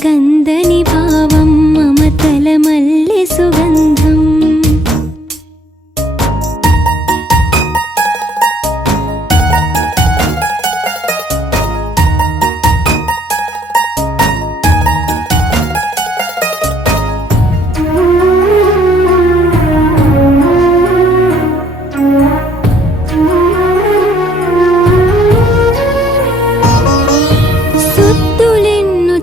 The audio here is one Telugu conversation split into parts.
కందని భావం మమతల మల్లె సుగంధం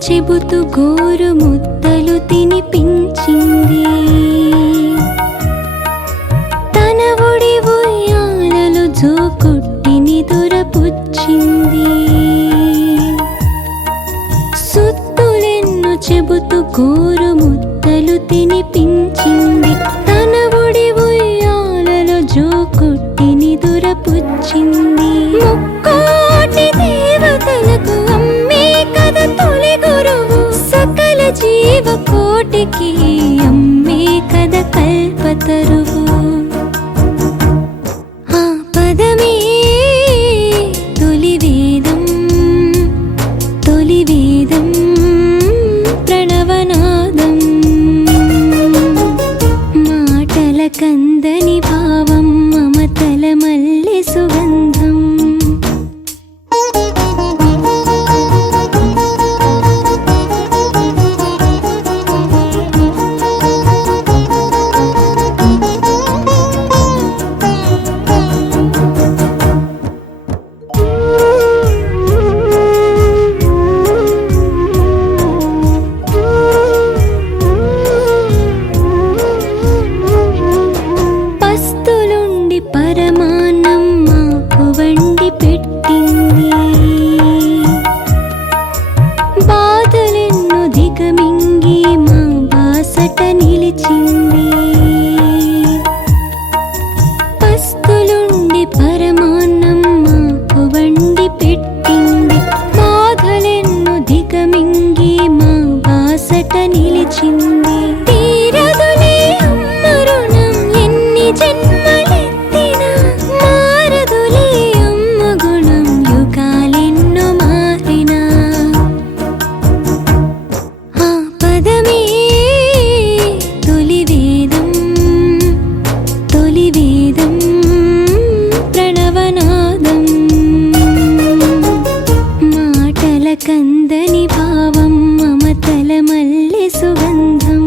చెబుతూ గోరు ముద్దలు తినిపించింది తన ఒడి ఉయ్యాలలో జోకొట్టి నిదురపుచ్చింది సుత్తులెన్ను చెబుతూ గోరు ముద్దలు తినిపించింది తన ఒడి ఉయ్యాలలో జోకొట్టి నిదురపుచ్చింది ముక్కోటి దేవతలకు అమ్మే కథ తొలి గురువు సకల జీవకోటికి అమ్మే కథ కల్పతరువు ఆ పదమే తొలి వేదం ప్రణవనాదం మాటల కందని భావం మమతల మల్లె సుగంధం పరమాన్నం మాకు వండి పెట్టింది బాధలెన్నో దిగమింగి మా బాసట నిలిచింది పస్తులుండి పరమాన్నం మాకు వండి పెట్టింది బాధలెన్నో దిగమింగి మా బాసట నిలిచింది తీరదులే అమ్మ రుణం ఎన్ని జన్మలే ప్రణవనాదం మాటల కందని భావం మమతల మల్లె సుగంధం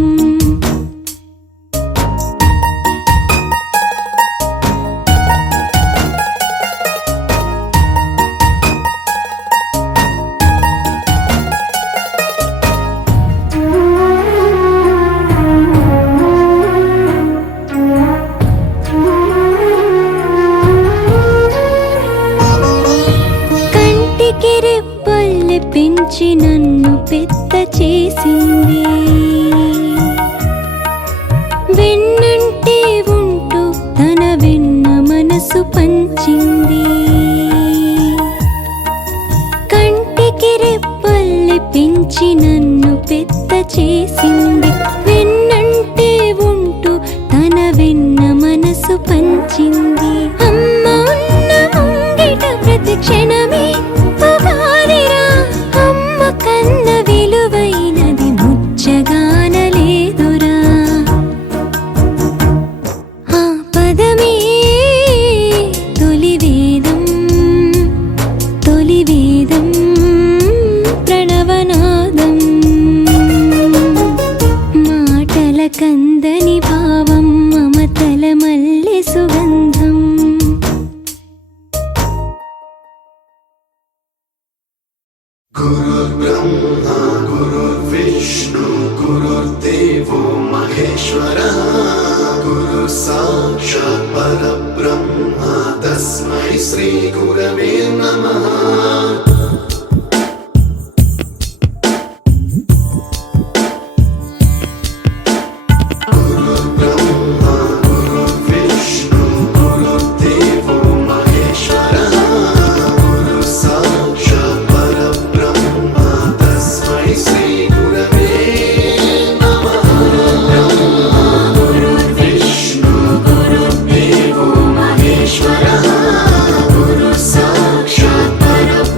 రెప్పల్లె పెంచి నన్ను పెద్ద చేసింది వెన్నంటే ఉంటూ తన వెన్న మనసు పంచింది కంటికి రెప్పల్లె పెంచి నన్ను పెద్ద చేసింది వెన్నంటే ఉంటూ తన వెన్న మనసు పంచింది అమ్మ ఉన్న ముంగిట ప్రతి క్షణమే అమ్మ కన్న విలువైనది ముచ్చగానలేదురా ఆ పదమే తొలి వేదం ప్రణవనాదం మాటల కందని భావం మమతల మల్లె సుగంధం गुरुर्ब्रह्मा गुरुर्विष्णु गुरुर्देवो महेश्वरः गुरु साक्षात् परब्रह्मा तस्मै श्री गुरवे नमः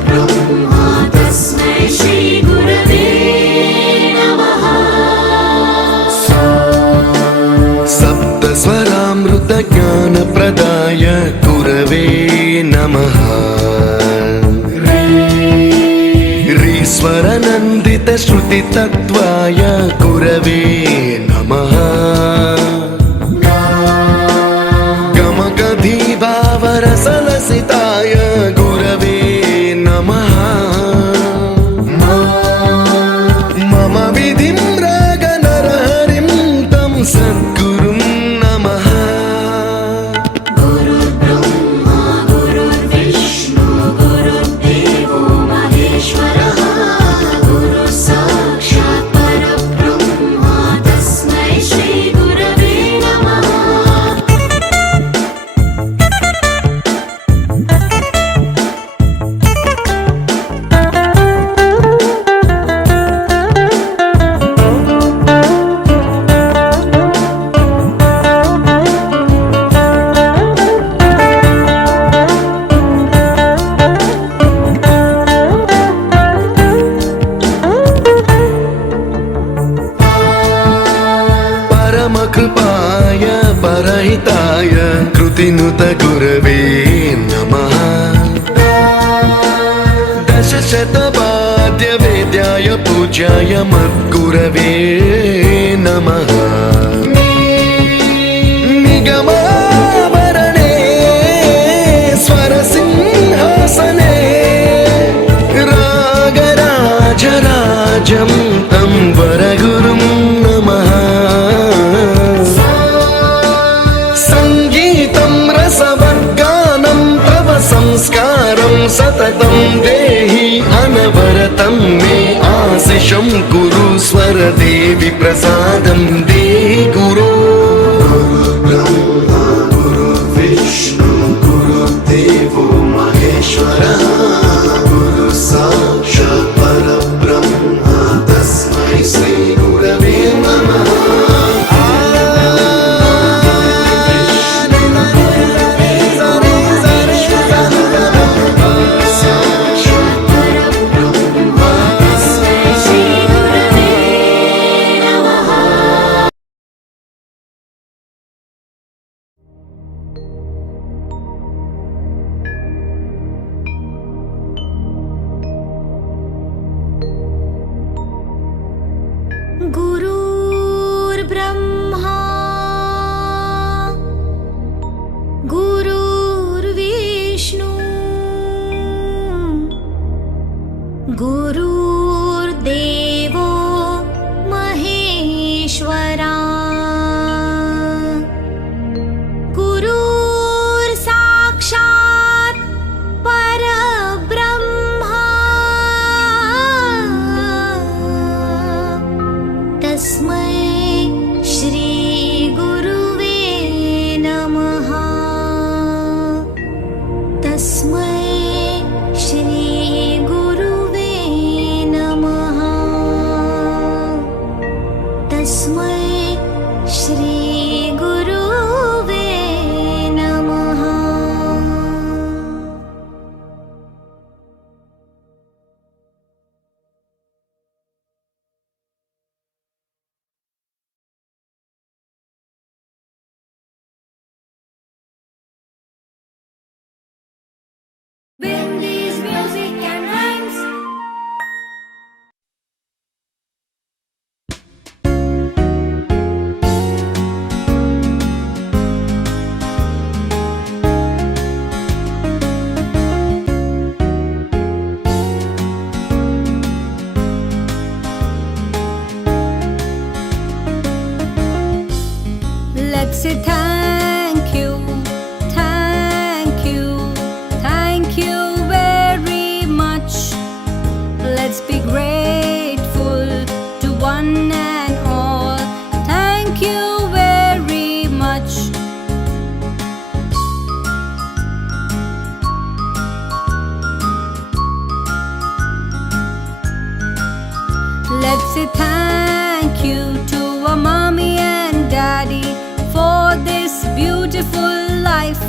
Brahma ज्ञानप्रदाय गुरवे नमः ईश्वरनन्दितश्रुतितत्त्वाय गुरवे नमः गमगधीभावरसलसिताय गुरवे नमः मम विधिं रागनरहरिं तं सद्गुरुं नमः गुरुर्ब्रह्मा गुरुर्विष्णु गुरुर्देवो महेश्वरः गुरुः साक्षात् परब्रह्म तस्मै श्री गुरवे नमः परमकृपाय परहिताय कृतिनुत गुरवे नमः दशशतवाद्यवेद्याय पूज्याय मद्गुरवे नमः निगमावरणे स्वरसिंहासने रागराजराजं तं वरगुरुं नमः संगीतं रसवद्गानं तव संस्कारं सततं देहि अनवरतं मे आशिषं कुरु स्वरदेवि प्रसादं देहि गुरो गुरुर्ब्रह्मा गुरुर्विष्णु गुरुर्देवो महेश्वरः गुरुः साक्षात् परब्रह्म तस्मै श्री गुरवे नमः गुरुर्ब्रह्मा गुरुर्विष्णु गुरुर्देवो महेश्वरा गुरुर्साक्षात् परब्रह्मा तस्मै श्री गुरुवे नमः तस्मै श्री गुरुवे नमः तस्मै श्री गुरुवे नमः Wendy's music and rhymes. Let's say thank you very much. Let's be grateful to one and all. Thank you very much. Let's say thank you to our mommy and daddy for this beautiful life.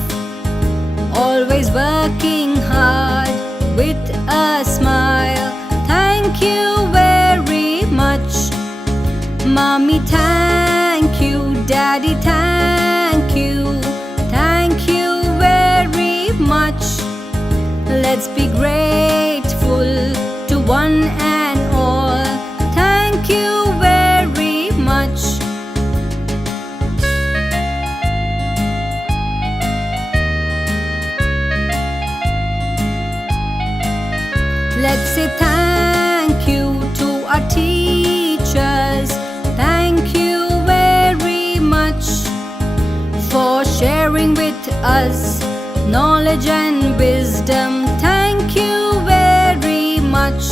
Always working hard with a smile. Thank you very much. Mommy, thank you. Daddy, thank you. grateful to one and all. Thank you very much. Let's say thank you to our teachers. Thank you very much for sharing with us knowledge and wisdom. Thank you very much.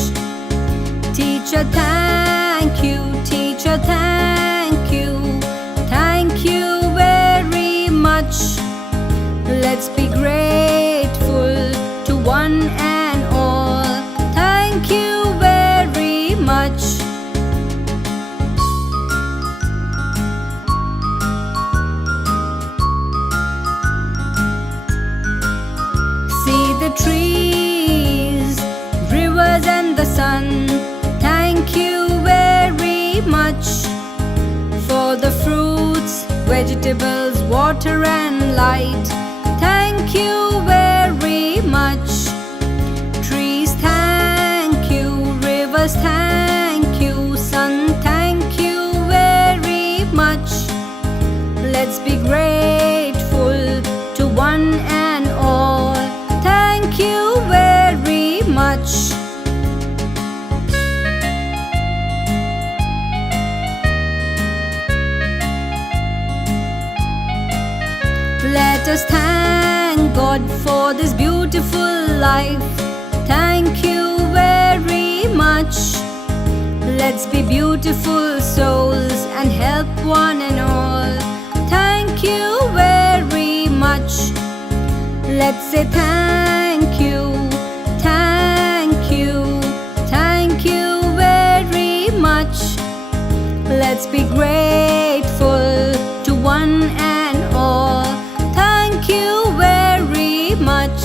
Teacher, thank you. Teacher, thank you. Thank you very much. Let's be grateful to one and all. Thank you very much. See the trees, rivers and the sun. Thank you very much for the fruits, vegetables, water and light. Thank you very much. Trees, thank you. Rivers, thank you. Sun, thank you very much. Let's be grateful to one and all. Thank you very much. Let us thank God for this beautiful life. Thank you very much. Let's be beautiful souls and help one and all. Thank you very much. Let's say thank you. Thank you. Thank you very much. Let's be grateful to one and all. Thank you very much.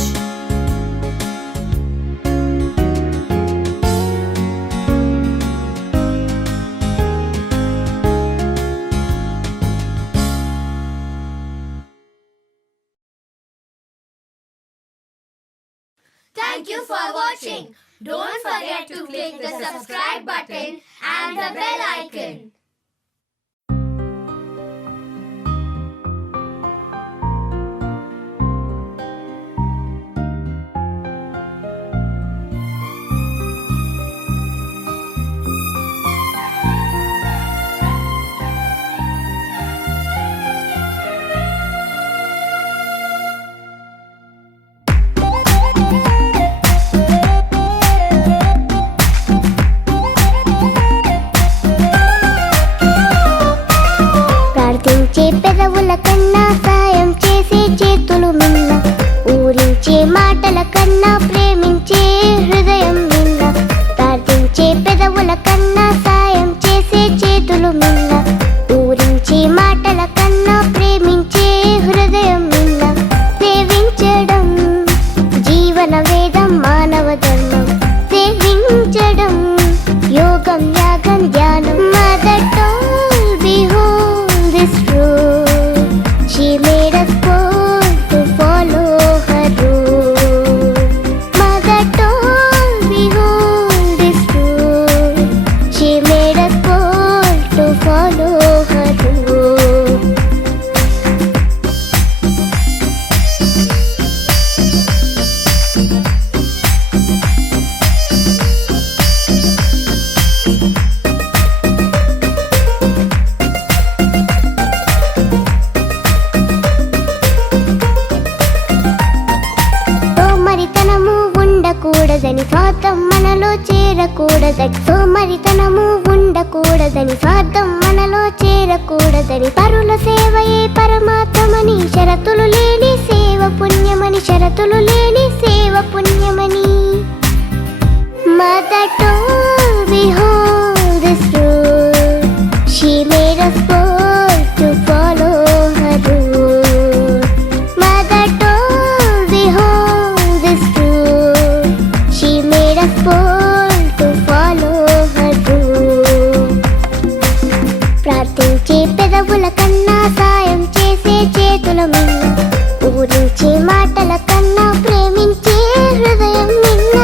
Thank you for watching. Don't forget to click the subscribe button and the bell icon. ప్రార్థించే పెదవుల కన్నా సాయం చేసే చేతులు మిన్న, ఊరించే మాటల కన్నా ప్రేమించే హృదయం మిన్న. ప్రార్థించే పెదవుల కన్నా సాయం చేసే చేతులు మిన్న, ఊరించే మాటల కన్నా ప్రేమించే హృదయం మిన్న. సేవించడం జీవన వేదం, మానవ ధర్మం. సేవించడం యోగం, యాగం, ధ్యానం. Mother told, behold this truth. She made us bold to follow her rule. Mother told, behold this truth. She made us bold to follow her rule. సోమరితనము ఉండకూడదని, స్వార్థం మనలో చేరకూడదని. సోమరితనము ఉండకూడదని, స్వార్థం మనలో చేరకూడదని. పరుల సేవయే పరమాత్మని, షరతులు లేని సేవ పుణ్యమని. షరతులు లేని సేవ పుణ్యమని. Mother told, behold this truth. She made us bold to follow her rule. Mother told, behold this truth. She made us bold to follow her rule. ప్రార్థించే పెదవుల కన్నా సాయం చేసే చేతుల మిన్న, ఊరించే మాటల కన్నా ప్రేమించే హృదయం మిన్న.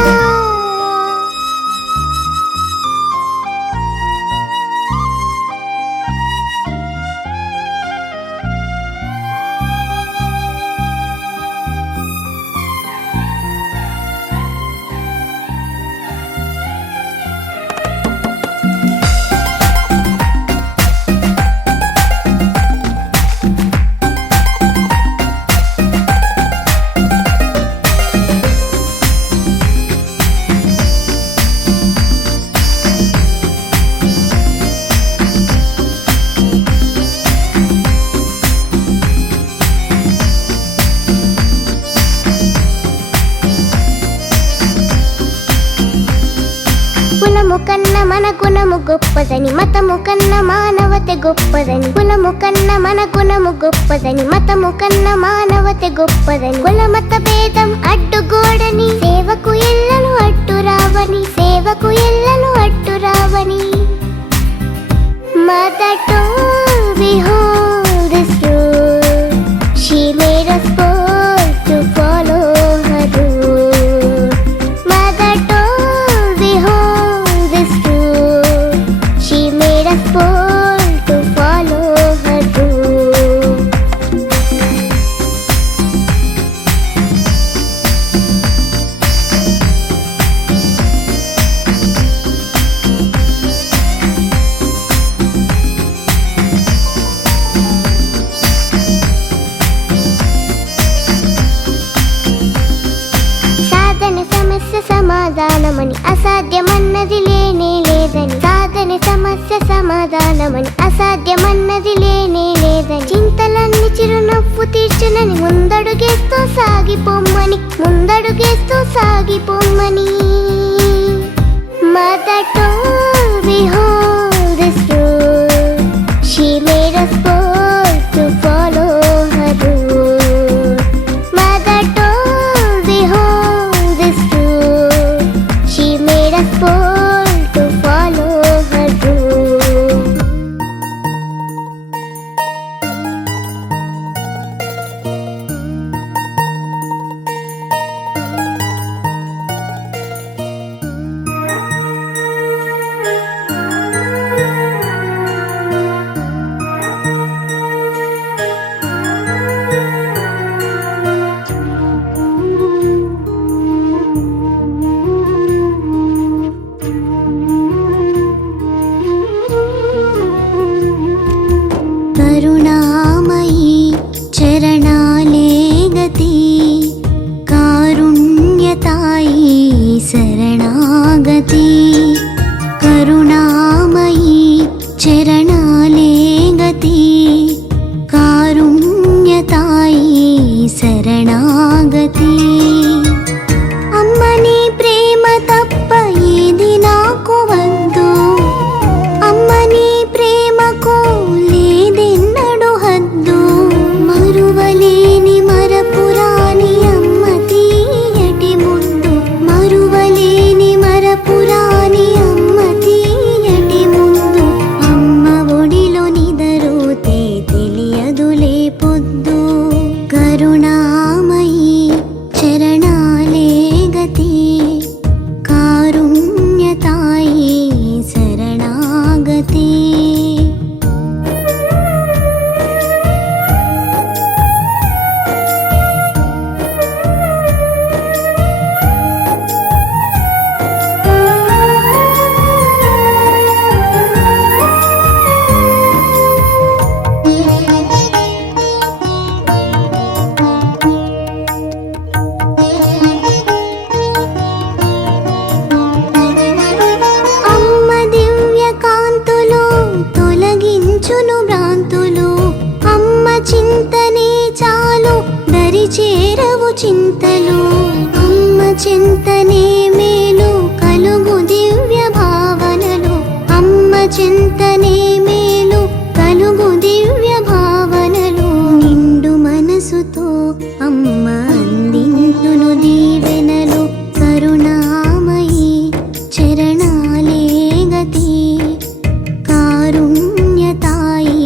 గుణము గొప్పదని మతము కన్న మానవతే గొప్పదని కులము కన్న మన గుణము గొప్పదని మతము కన్న మానవతే గొప్పదని కులమత భేదం అడ్డుగోడని సేవకు ఎల్లను అడ్డు రావని సేవకు ఎల్లను అడ్డు రావని Mother told me hold this rule. She made us bold to follow her rule. Mother told me hold this rule. She made us bold to follow her rule. సాధన సమస్య సమాధానమని అసాధ్యమన్నది లేనే లేదని సాధన సమస్య సమాధానమని అసాధ్యమన్నది లేనే లేదని చింతలన్నీ చిరునవ్వు తీర్చునని ముందడుగేస్తూ సాగిపోమ్మని ముందడుగేస్తూ సాగిపోమ్మని Mother told me hold this rule. She made us bold to follow her rule. Mother told me hold this rule. She made us bold to follow her rule. కరుణామయీ చరణాలే గతి కారుణ్యతాయి శరణాగతి కరుణామయీ చరణాలే గతి కారుణ్యతాయి శరణాగతి అమ్మ నీ ప్రేమ తప్ప ఏది నాకు వద్దు అమ్మ నీ ప్రేమకు లేదెన్నడు హద్దు మరువలేని మరపురాని అమ్మ తీయటి ముద్దు మరువలేని మరపురాని అమ్మ తీయటి ముద్దు అమ్మ ఒడిలో నిదరోతే తెలియదులే పొద్దు కరుణామయీ చరణాలే గతి కారుణ్యతాయి శరణాగతి అమ్మ దివ్య కాంతులు తొలగించును భ్రాంతులు అమ్మ చింతనే చాలు దరి చేరవు చింతలు అమ్మ చింతనే మేలు కలుగు దివ్య భావనలు అమ్మ చింతనే మేలు కలుగు దివ్య భావనలు నిండు మనసుతో అమ్మ అందించును దీవెనలు కరుణామయీ చరణాలే గతి కారుణ్యతాయి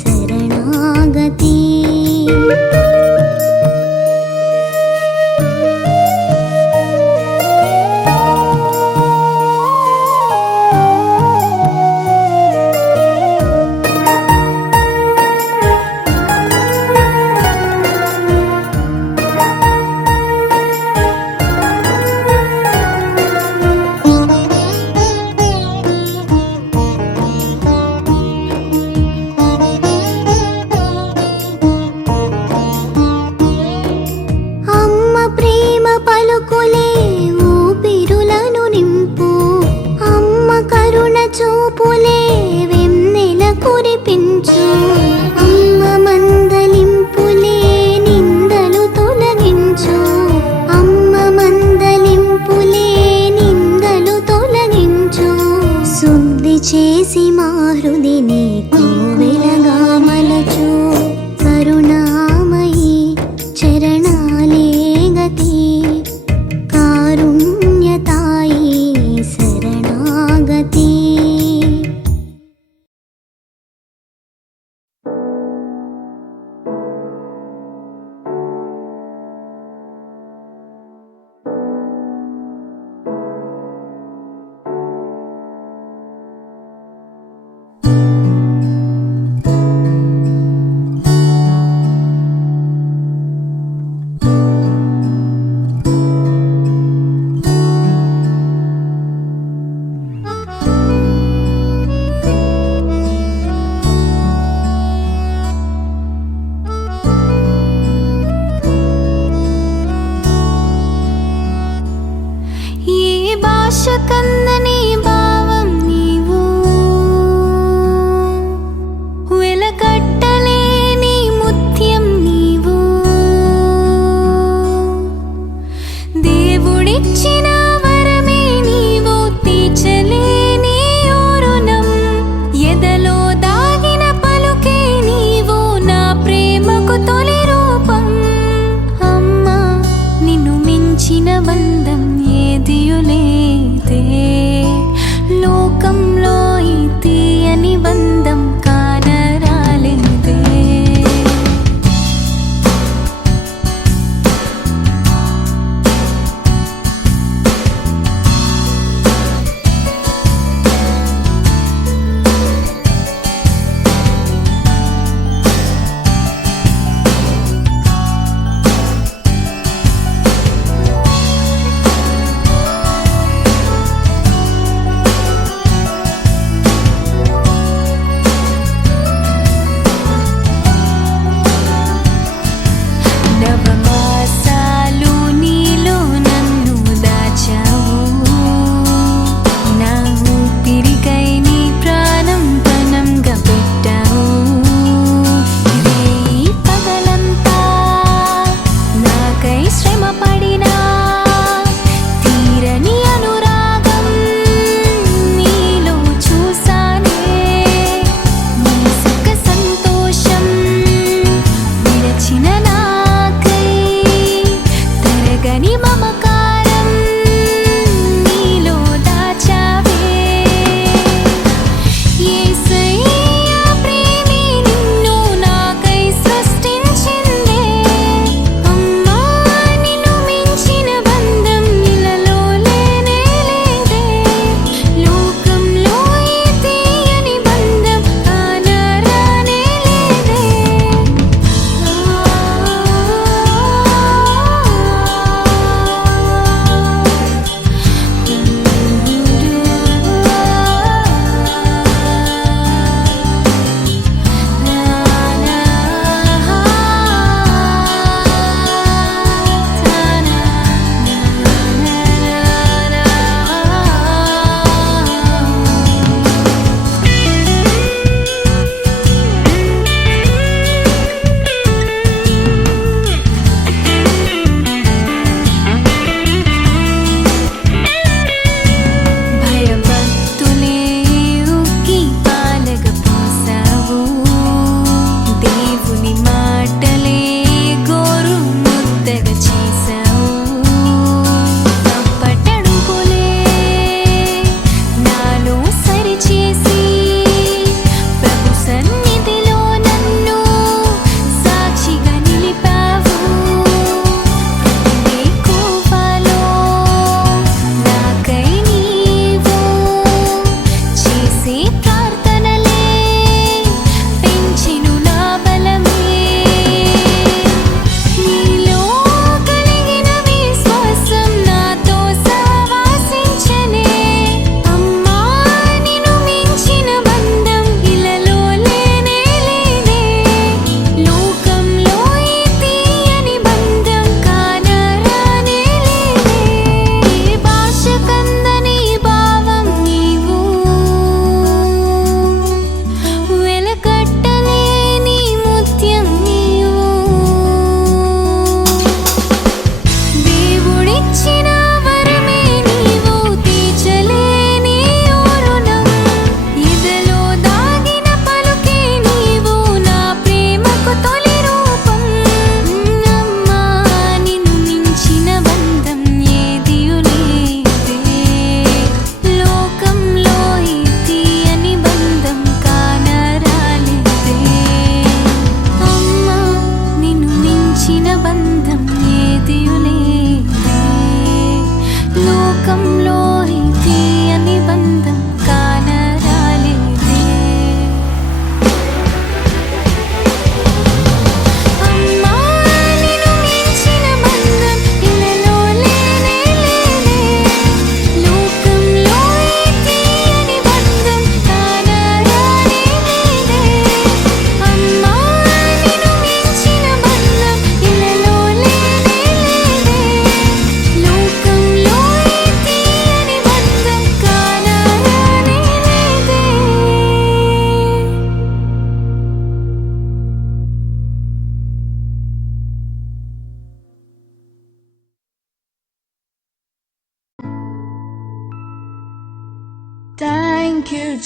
శరణాగతి చేసి మా హృదిని కోవెలగా మలచు కరుణామయి చరణాలే గతి కారుణ్యతాయి శరణాగతి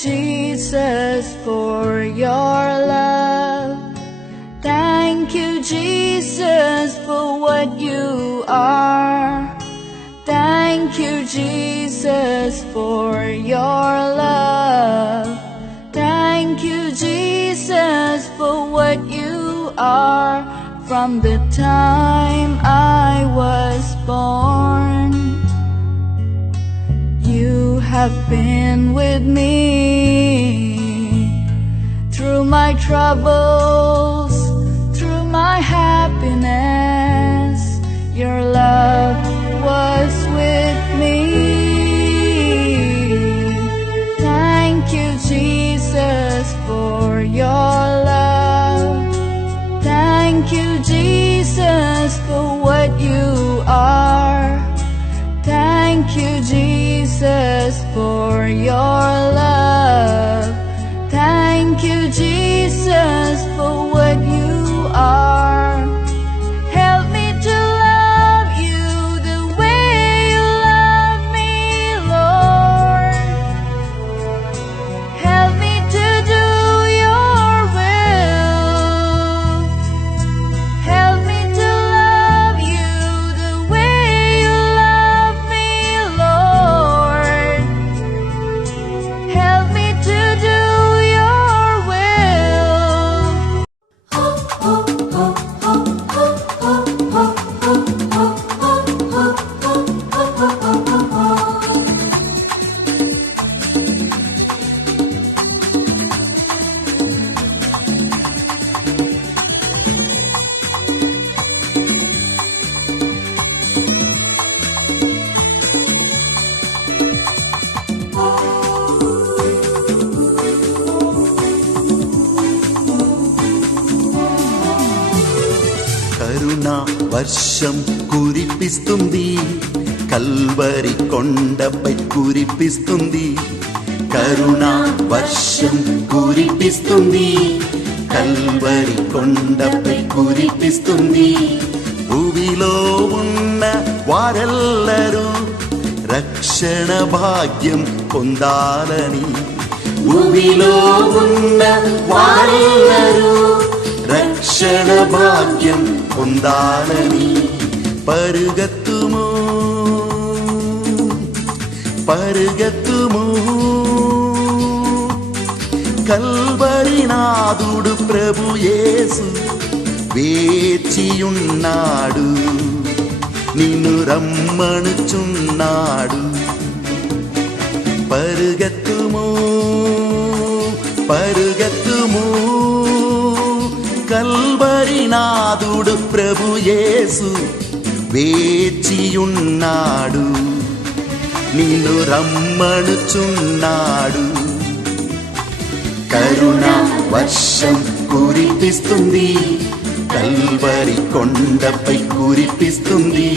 Jesus, for your love. Thank you, Jesus, for what you are. Thank you, Jesus, for your love. Thank you, Jesus, for what you are. From the time I was born, you have been with me through my troubles, through my happiness. Your love was with me. Thank you, Jesus, for your love. Thank you, Jesus, for what you are. Thank you, Jesus, for your love. Thank you, Jesus, for what you are. Help me to love you the way you love me, Lord. Help me to do your will. Help me to love you the way you love me, Lord. Help me to do your will. కరుణా వర్షం కురిపిస్తుంది, కల్వరి కొండపై కురిపిస్తుంది. కరుణా వర్షం కురిపిస్తుంది, కల్వరి కొండపై కురిపిస్తుంది. భూమిలో ఉన్న వారెల్లరూ రక్షణ భాగ్యం పొందాలని, భూమిలో ఉన్న వారెల్లరూ రక్షణ భాగ్యం పొందాలని పరుగెత్తుము, పరుగెత్తుము. కల్వరి నాదుడు ప్రభు యేసు వేచియున్నాడు, నిన్ను రమ్మనుచున్నాడు. పరుగెత్తుము, పరుగెత్తుము. కల్వరి నాదుడు ప్రభు యేసు వేచియున్నాడు, నిన్ను రమ్మనుచున్నాడు. కరుణా వర్షం కురిపిస్తుంది, కల్వరి కొండపై కురిపిస్తుంది.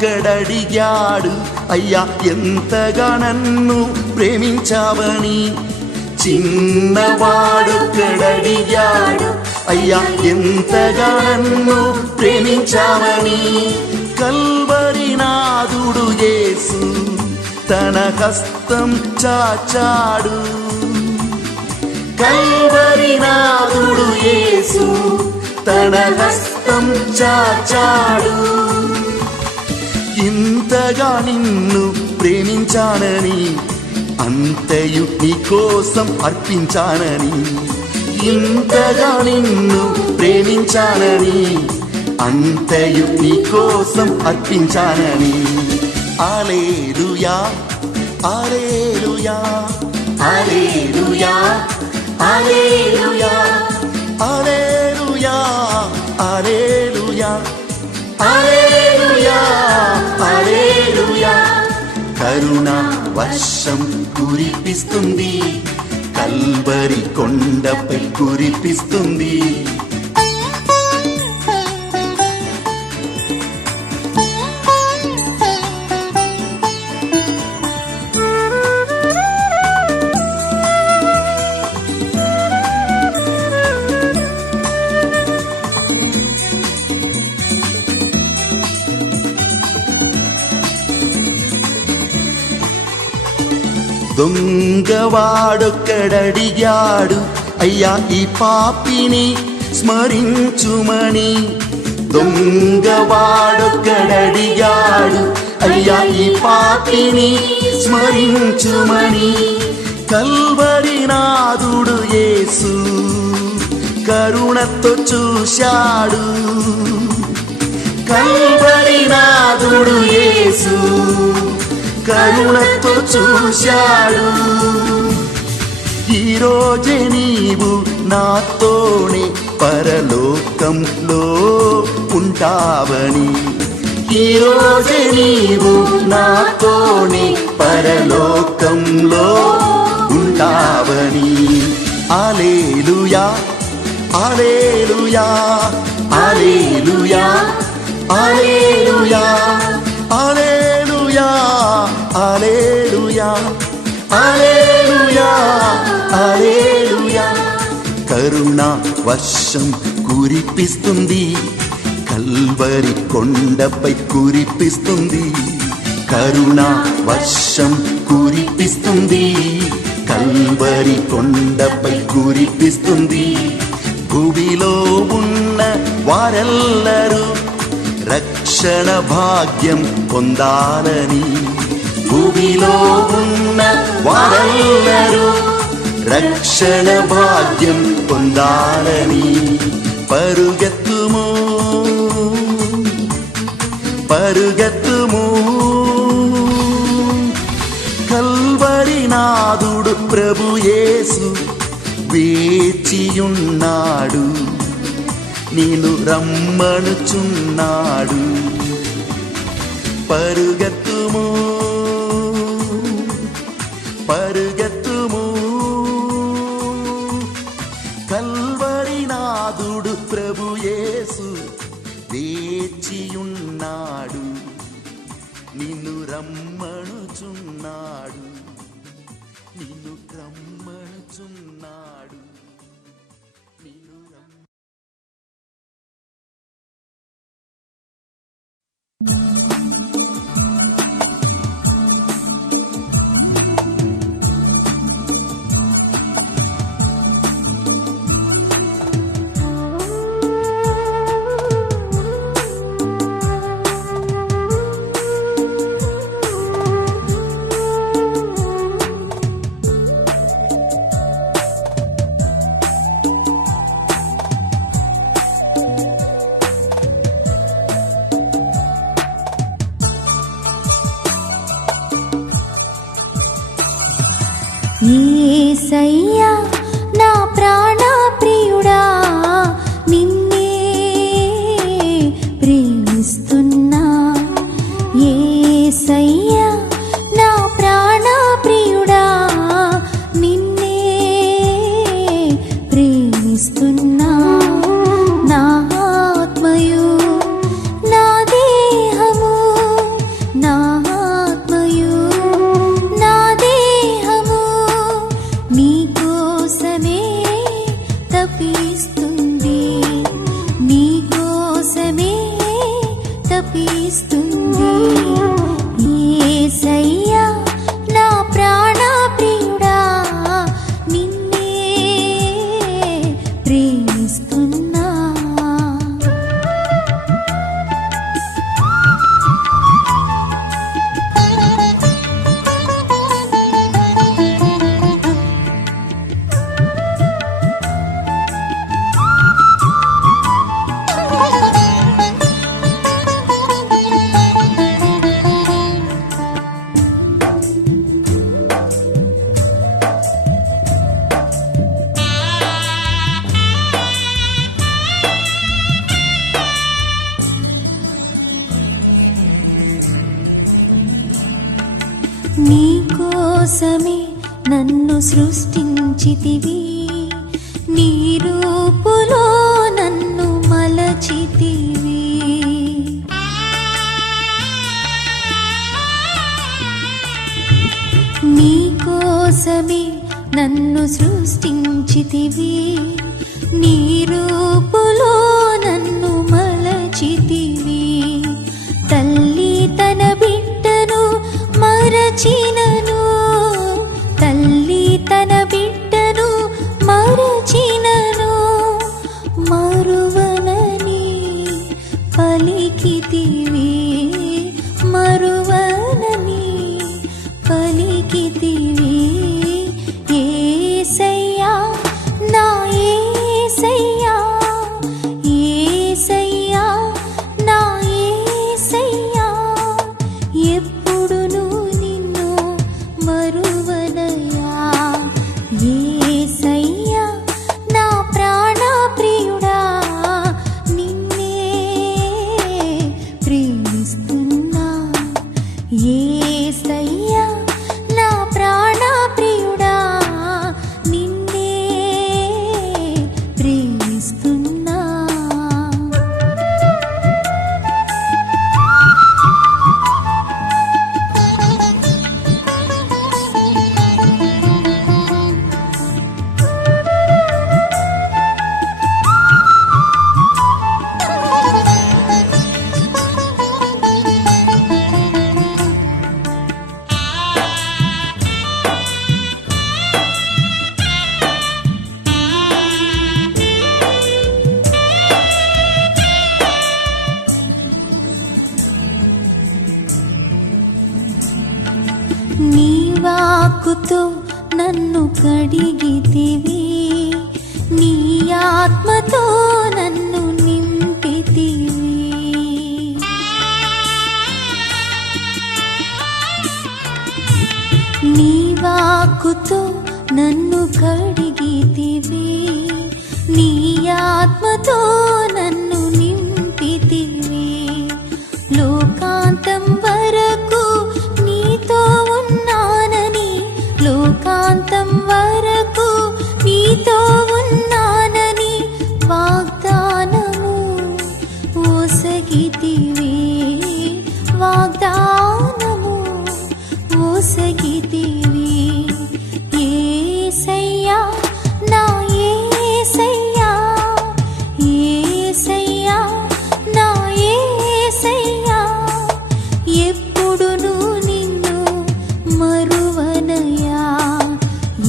చిన్నవాడొక్కడడిగాడు, అయ్యా ఎంతగా నన్ను ప్రేమించావని. చిన్నవాడొక్కడడిగాడు, అయ్యా ఎంతగా నన్ను ప్రేమించావని. కల్వరి నాదుడు యేసు తన హస్తం చాచాడు, కల్వరి నాదుడు యేసు తన హస్తం చాచాడు. ఇంతగా నిన్ను ప్రేమించానని, అంతయు నీ కోసం అర్పించానని. ఇంతగా నిన్ను ప్రేమించానని, అంతయు నీ కోసం అర్పించానని. హల్లెలూయా, హల్లెలూయా, హల్లెలూయా, హల్లెలూయా, హల్లెలూయా, హల్లెలూయా, హల్లెలూయా, హల్లెలూయా. కరుణా వర్షం కురిపిస్తుంది, కల్వరి కొండపై కురిపిస్తుంది. దొంగవాడొక్కడడిగాడు, అయ్యా ఈ పాపిని స్మరించుమని. దొంగవాడొక్కడడిగాడు, అయ్యా ఈ పాపిని స్మరించుమని. కల్వరి నాదుడు యేసు కరుణతో చూశాడు. కల్వరి నాదుడు యేసు కరుణతో చూశాడు. ఈరోజే నీవు నాతోనే పరలోకంలో ఉంటావని. ఈరోజే నీవు నాతోనే పరలోకంలో ఉంటావని. హల్లెలూయా హల్లెలూయా హల్లెలూయా హల్లెలూయా హల్లెలూయా హల్లెలూయా హల్లెలూయా హల్లెలూయా. కరుణ వర్షం కురిపిస్తుంది, కల్వరి కొండపై కురిపిస్తుంది. కరుణ వర్షం కురిపిస్తుంది, కల్వరి కొండపై కురిపిస్తుంది. భూమిలో ఉన్న వారెల్లరూ రక్షణ భాగ్యం పొందాలని. భూమిలో ఉన్న వారెల్లరూ రక్షణ భాగ్యం పొందాలని. పరుగెత్తుము పరుగెత్తుము, కల్వరి నాదుడు ప్రభు యేసు వేచియున్నాడు, నిన్ను రమ్మనుచున్నాడు. పరుగెత్తుము పరుగెత్తుము, కల్వరి నాదుడు ప్రభు యేసు వేచియున్నాడు, నిన్ను రమ్మనుచున్నాడు, నిన్ను రమ్మనుచున్నాడు, నిన్ను యేసయ్యా నా ప్రాణ ప్రియుడా, నిన్నే ప్రేమిస్తున్నా. యేసయ్యా నా ప్రాణ ప్రియుడా, నిన్నే ప్రేమిస్తున్నా. నా ఆత్మయు నా దేహము, నా ఆత్మయు నా దేహము నీకోసమే తపిస్తుంది, నీకోసమే తపిస్తుంది. యేసయ్యా నా ప్రాణ ప్రియుడా, నిన్నే ప్రేమిస్తున్నా. నీకోసమే నన్ను సృష్టించితివి, నీ రూపులో నన్ను మలచితివి. నీకోసమే నన్ను సృష్టించితివి, నీ రూపులో నన్ను మలచితివి. తల్లి తన బిడ్డను మరచినను యేసయ్యా నా యేసయ్యా ఎప్పుడును నిన్ను మరువనయ్యా యేసయ్యా నా ప్రాణ ప్రియుడా నిన్నే ప్రేమిస్తున్నా యేసయ్యా నా ప్రాణ ప్రియుడా నిన్నే ప్రేమిస్తున్నా నీ వాక్కుతో నన్ను కడిగితివి నీ ఆత్మతో నన్ను నింపితివి నీ వాక్కుతో నన్ను కడిగితివి నీ ఆత్మతో నన్ను నింపితివి లోకాంతం వరకు నీతో ఉన్నానని లోకాంతం వరకు నీతో ఉన్నానని వాగ్దానము ఓసగితివి వాగ్దానము ఓసగితివి యేసయ్యా నా యేసయ్యా యేసయ్యా నా యేసయ్యా ఎప్పుడును నిన్ను మరువనయ్యా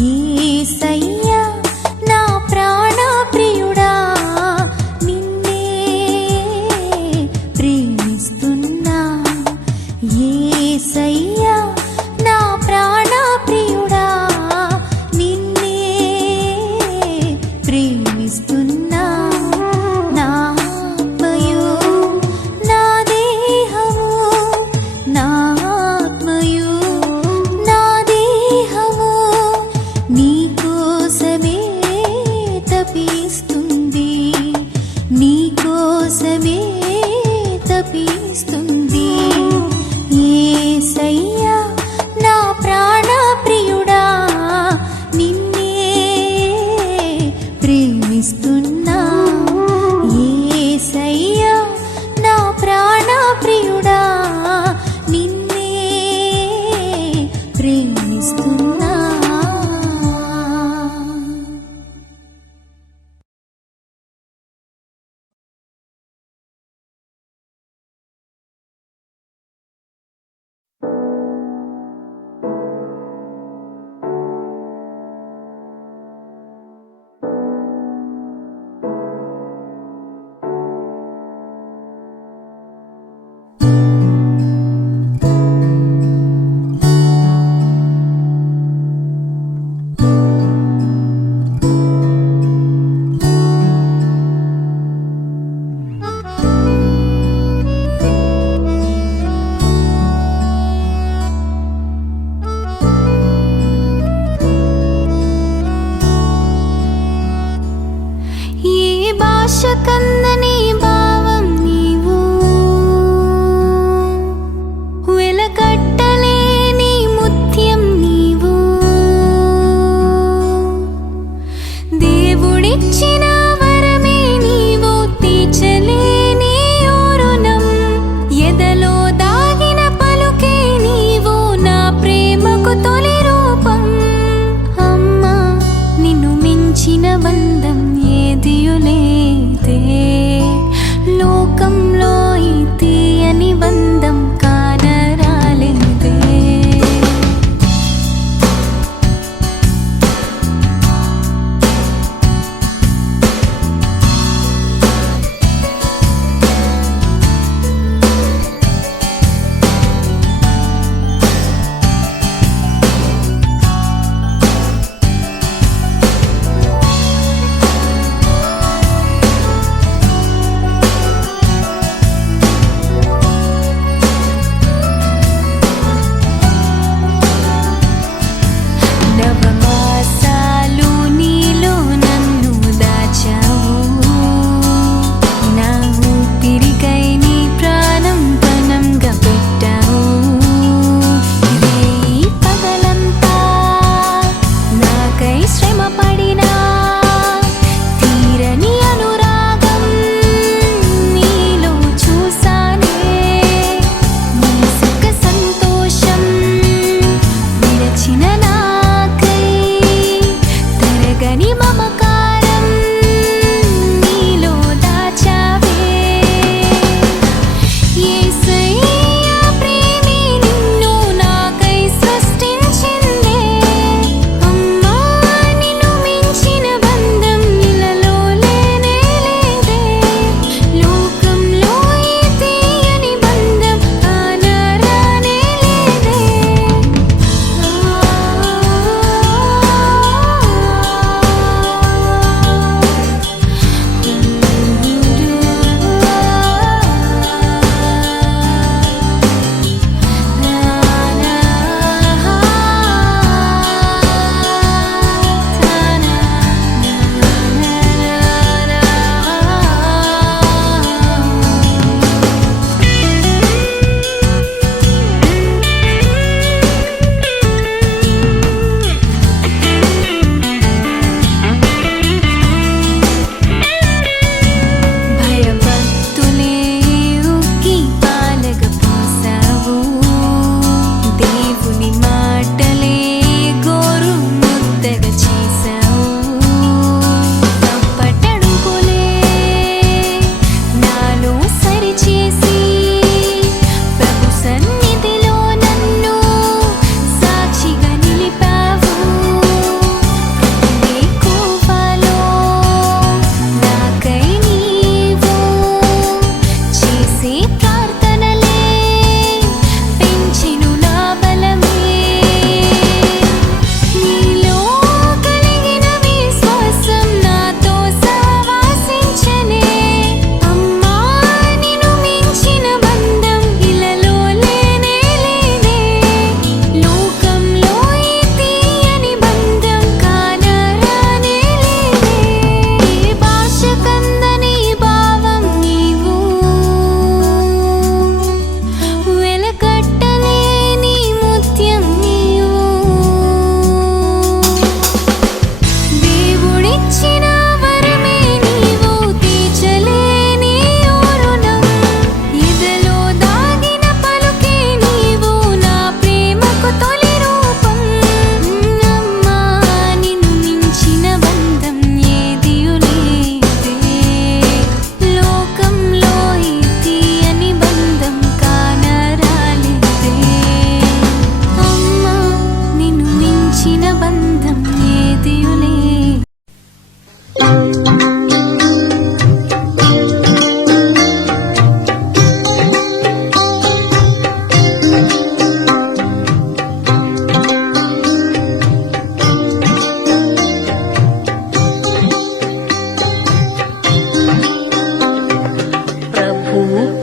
యేసయ్యా నా ప్రాణ ప్రియుడా నిన్నే ప్రేమిస్తున్నా యేసయ్యా నా ప్రాణ ప్రియుడా నిన్నే ప్రేమిస్తున్నా నా ఆత్మయు నా దేహము నా ఆత్మయు నా దేహము నీ కోసమే తపిస్తుంది నీ కోసమే తపిస్తుంది యేసయ్యా నా ప్రాణ ప్రియుడా నిన్నే ప్రేమిస్తున్నా యేసయ్యా నా ప్రాణ ప్రియుడా నిన్నే ప్రేమిస్తున్నా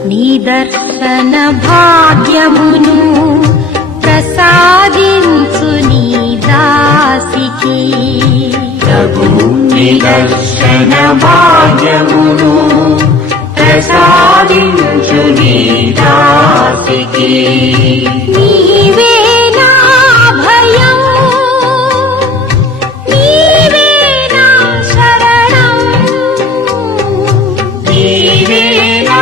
నీ దర్శన భాగ్యమును ప్రసాదించు నీ దాసికి. ప్రభు నీ దర్శన భాగ్యమును ప్రసాదించు నీ దాసికి. నీవే నా భయం, నీవే నా శరణం, నీవే నా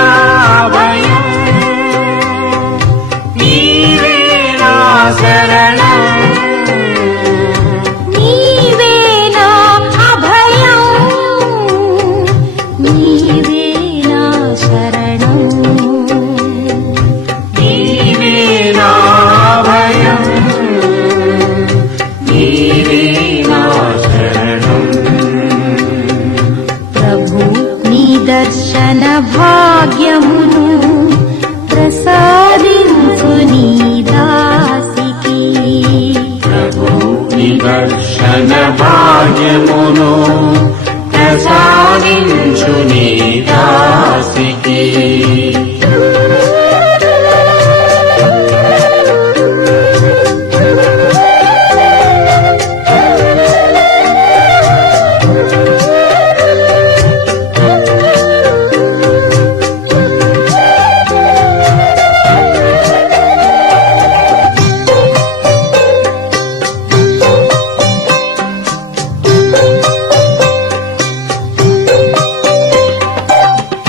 భయం, నీవే నా శరణం, నీవే నా అభయం, నీవే నా శరణం. నీవే నా భయం, నీవే నా శరణం. ప్రభు నీ దర్శన భాగ్యమును ప్రసాదించు నీ దాసికి. ప్రభు నీ దర్శన భాగ్యమును ప్రసాదించు నీ దాసికి.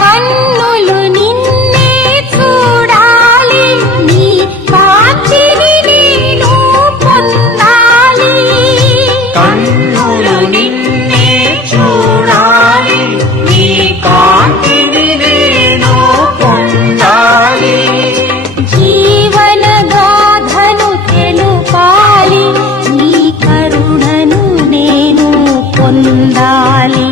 కన్నులు నిన్నే చూడాలి, నీ కాంతిని నేను పొందాలి. కన్నులు నిన్నే చూడాలి, నీ కాంతిని నేను పొందాలి. జీవన గాథను తెలుపాలి, నీ కరుణను నేను పొందాలి.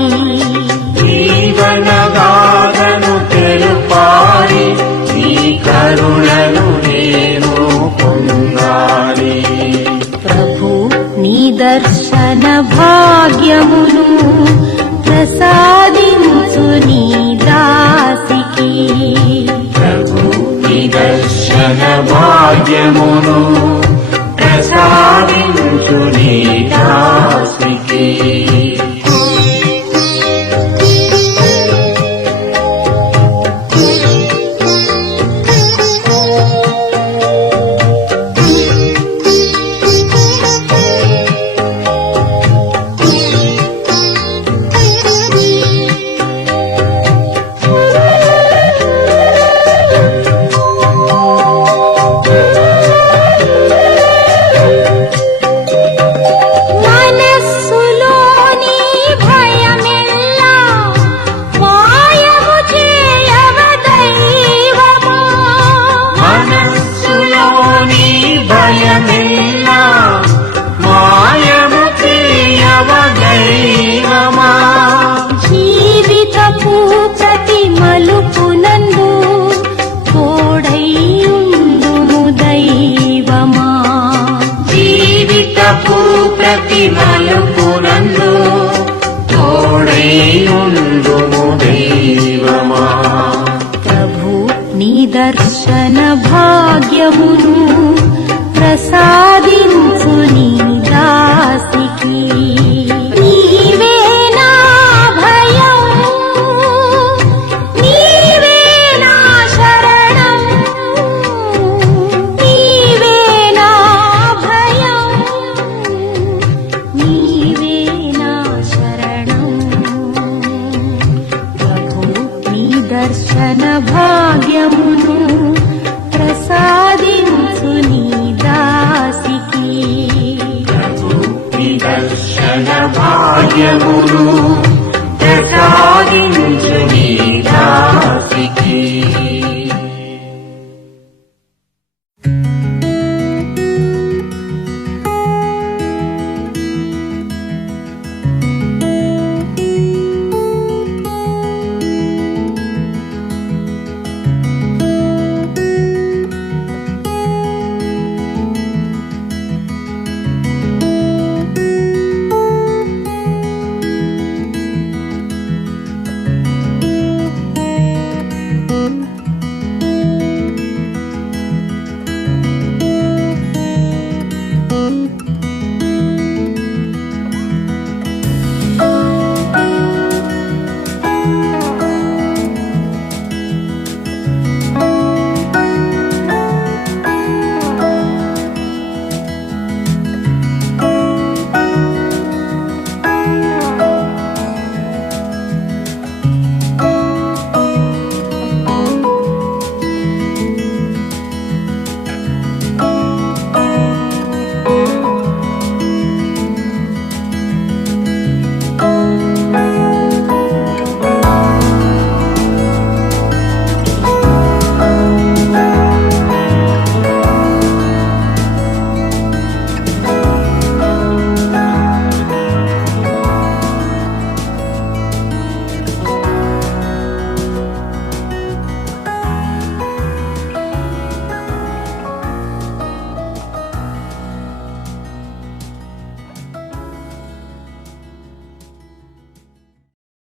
జీవన గాథను తెలుపాలి, నీ కరుణను నేను పొందాలి. ప్రభు నీ దర్శన భాగ్యమును ప్రసాదించు నీ దాసికి. ప్రభు నీ దర్శన భాగ్యమును ప్రసాదించు నీ దాసికి. మనస్సులోని భయమెల్లా మాయము చేయవ దైవమా. మనస్సులోని భయమెల్లా మాయము చేయవ దైవమా. జీవితపు ప్రతి మలుపునందు తోడైయుండుము దైవమా. జీవితపు ప్రతి మలుపునందు తోడైయుండుము దైవమా. ప్రభు నీ దర్శన భాగ్యమును ప్రసాదించు నీ దాసికి. నీవే నా భయం, నీవే నా శరణం, నీవే నా భయం, నీవే నా శరణం. ప్రభు నీ దర్శన భాగ్యమును ప్రసాదించు నీ దాసికి. ప్రభు నీ దర్శన భాగ్యమును ప్రసాదించు నీ దాసికి.